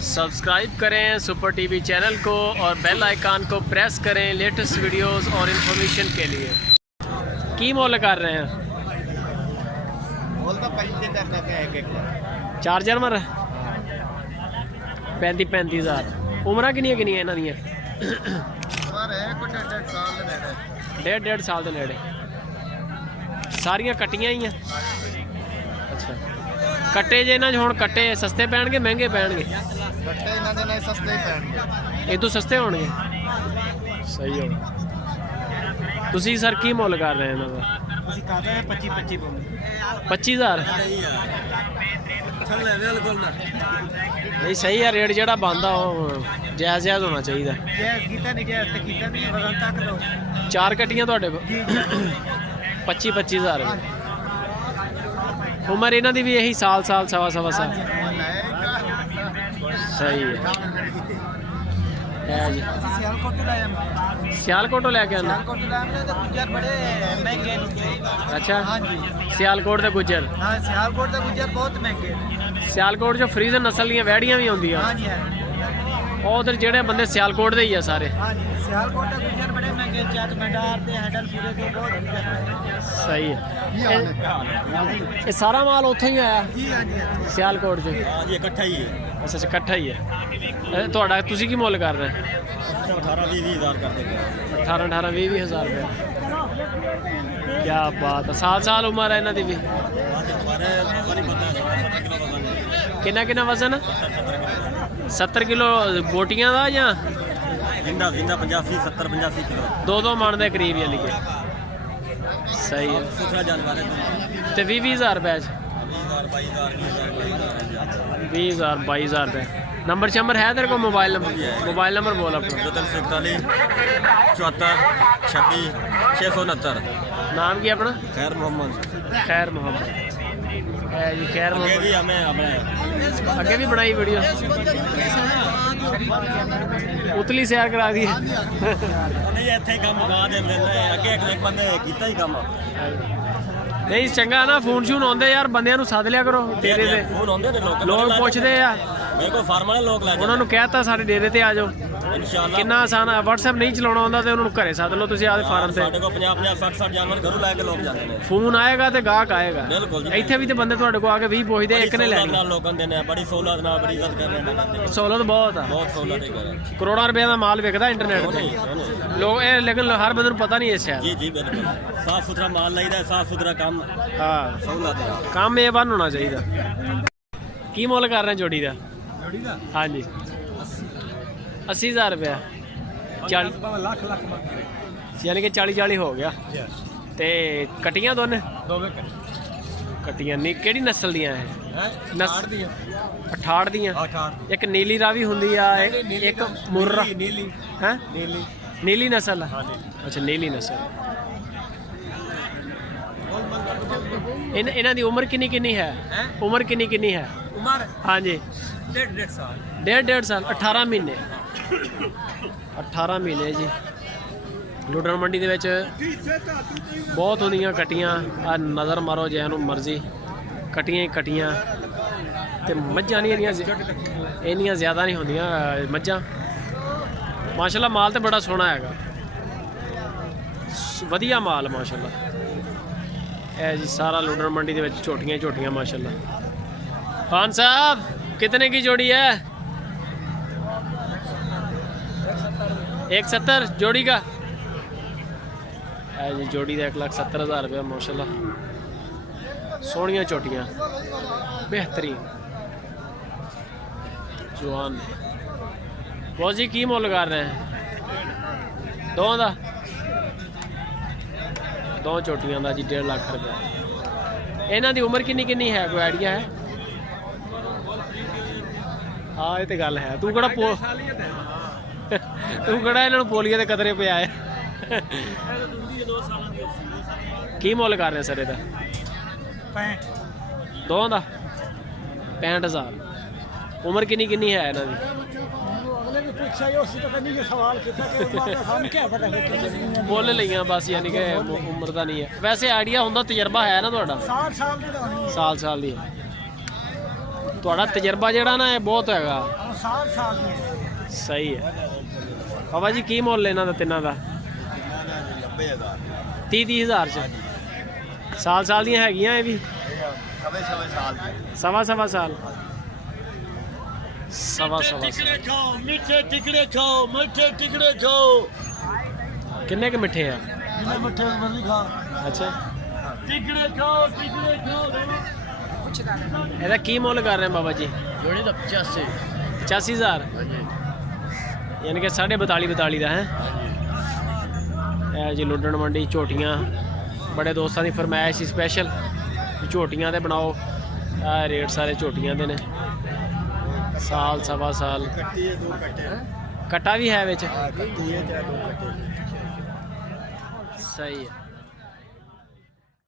Subscribe करें super TV channel को और बेल आइकन को प्रेस करें लेटेस्ट वीडियोस और इन्फॉर्मेशन के लिए। की मोल कर रहे हैं? चार जानवर 35,000। उम्र किनिया किनिया इन्हां दियां? 1.5 साल के नेड़े। सारियां कट्टियां ही हैं। अच्छा, कट्टे जे इन्हां हुण कट्टे सस्ते पैणगे महंगे पैणगे? कट्टे इन्हां दे नाल सस्ते ही पैणगे। इदों सस्ते होणगे? सही हो। तुसीं सर की मुੱਲ कर रहे हैं इन्हां दा? ਅਸੀਂ ਕਰਦੇ ਹਾਂ 25 25,000। नहीं सही है रेट जो बनता जायज़ जायज़ होना चाहिए। चार कट्टियां तुहाडे कोल 25,000। उम्र इन्हां दी भी यही साल सवा साल। सही है जी। सियालकोट लैके आना? अच्छा, सियालकोट के गुज्जर बहुत महंगे। सियालकोट जो फ्रीजन नस्ल दी वैड़ियां भी होंदियां। उधर जेड़े बंदे सियालकोट दे ही है सारे। सही है। ये सारा माल उत्थों ही आया सियालकोट च? इकट्ठा ही है। अच्छा इकट्ठा ही है। तुहाडा तुसीं की मुੱਲ कर रहे हैं? 18-20,000 कर देंगे। 18-20,000 रुपये। क्या बात है। साल उम्र है इन्हां दी भी? कितना वजन? 70 किलो बोटियां का या जिंदा 85-70-85 किलो। 2 मन के करीब यानी कि। सही है। 20,000 रुपये 20,000-22,000 रुपये। नंबर शंबर है तेरे को? मोबाइल नंबर बोल अपना। 74-41-26-669। नाम की अपना? खैर मोहम्मद। खैर मोहम्मद है जी। खैर मोहम्मद अगे भी बनाई वीडियो उतली सैर करा दी। नहीं चंगा ना फोन शून आते यार बंदियां नूं सद लिया करो डेरे ते। लोग पुछदे आ उन्होंने कहता साढ़े डेरे ते आ जाओ। कितना आसान है। व्हाट्सएप नहीं चलाना आंदा ते उन्होंने घरे सद लो तुसीं आपदे फार्म ते। 50-60 फोन आएगा तो गाहक आएगा। इत्थे भी तो बंदे तुहाडे को आके 20 पुछदे एक ने लैनी। सहूलत बहुत है। करोड़ां रुपए का माल विकदा इंटरनेट पे लोग लेकिन हर बंदे नूं पता नहीं इस शहर। जी जी बिल्कुल साफ सुथरा माल लाइदा साफ सुथरा काम। हाँ काम A1 होना चाहिए। की मुੱਲ कर रहे हैं जोड़ी का? हाँ जी 80,000 रुपया। 40 यानी कि 40 हो गया। ते कट्टियां दोने? कट्टियां नहीं केड़ी नस्ल दियां है? अठाड़ दियां। एक नीली रावी हुंदी आ एक मुर्रा है नीली नस्ल। अच्छा नीली नस्ल। इन्हां दी उम्र किन्नी है? उम्र किन्नी है? हाँ जी 1.5 साल 18 महीने। 18 महीने जी। लुडन मंडी दे विच बहुत होंदियां कट्टियां। आ नज़र मारो जैनू मर्जी कट्टियां ही कट्टियां। ते मझां नहीं इन्नियां ज़्यादा नहीं होंदियां मझां। माशाल्लाह माल तो बड़ा सोहना हैगा वधिया माल माशाल्लाह है जी। सारा लुडन मंडी दे विच झोटियां माशाल्लाह। खान साहब कितने की जोड़ी है? 170 जोड़ी का है जी। जोड़ी का 1,70,000 रुपया माशाल्लाह। सोहनियां चोटियां बेहतरीन जवान। बहुत जी की मुੱਲ कर रहे हैं? दो चोटियां का जी 1.5 लाख रुपया। इन्हां दी उम्र किन्नी है कोई आइडिया है? हाँ ये तो गल है। तू कड़ा इन्होंने पोलियो के कतरे पे आए। की मुੱਲ कर रहे सर ਇਹਦਾ? 65,000। उम्र किन्नी है इन्हां दी? मुੱਲ लईआं बस यानी कि उम्र का नहीं है। वैसे आइडिया होंदा तजर्बा है ना तुहाडा? साल दी ਤੁਹਾਡਾ ਤਜਰਬਾ ਜਿਹੜਾ ਨਾ ਇਹ ਬਹੁਤ ਹੈਗਾ। ਸਾਲ ਦੀ ਸਹੀ ਹੈ ਬਾਬਾ ਜੀ। ਕੀ ਮੁੱਲ ਇਹਨਾਂ ਦਾ ਤਿੰਨਾਂ ਦਾ? 30,000 ਚ ਸਾਲ ਦੀਆਂ ਹੈਗੀਆਂ ਇਹ ਵੀ? ਸਵਾ ਸਾਲ। ਟਿਕੜੇ ਖਾਓ ਮਿੱਠੇ ਟਿਕੜੇ ਖਾਓ ਮਿੱਠੇ ਟਿਕੜੇ ਖਾਓ। ਕਿੰਨੇ ਕੁ ਮਿੱਠੇ ਆ? ਜਿੰਨੇ ਮਿੱਠੇ ਮਰਜ਼ੀ ਖਾ। ਅੱਛਾ ਟਿਕੜੇ ਖਾਓ ਟਿਕੜੇ ਖਾਓ। ਇਹਦਾ ਕੀ ਮੁੱਲ ਕਰ ਰਹੇ ਬਾਬਾ ਜੀ? ਜੋੜੀ ਦਾ 85। 85,000 ਯਾਨੀ ਕਿ 42.5 ਦਾ ਹੈ। ਇਹ ਜੀ ਲੁੱਡਣ ਮੰਡੀ ਝੋਟੀਆਂ। ਬੜੇ ਦੋਸਤਾਂ ਦੀ ਫਰਮਾਇਸ਼ ਸੀ ਸਪੈਸ਼ਲ ਝੋਟੀਆਂ ਤੇ ਬਣਾਓ। ਇਹ ਰੇਟ ਸਾਰੇ ਝੋਟੀਆਂ ਦੇ ਨੇ। ਸਾਲ ਸਵਾ ਸਾਲ। ਕੱਟਾ ਵੀ ਹੈ ਵਿੱਚ। ਕੱਟੀ ਹੈ 2 ਕੱਟੇ। ਸਹੀ ਹੈ।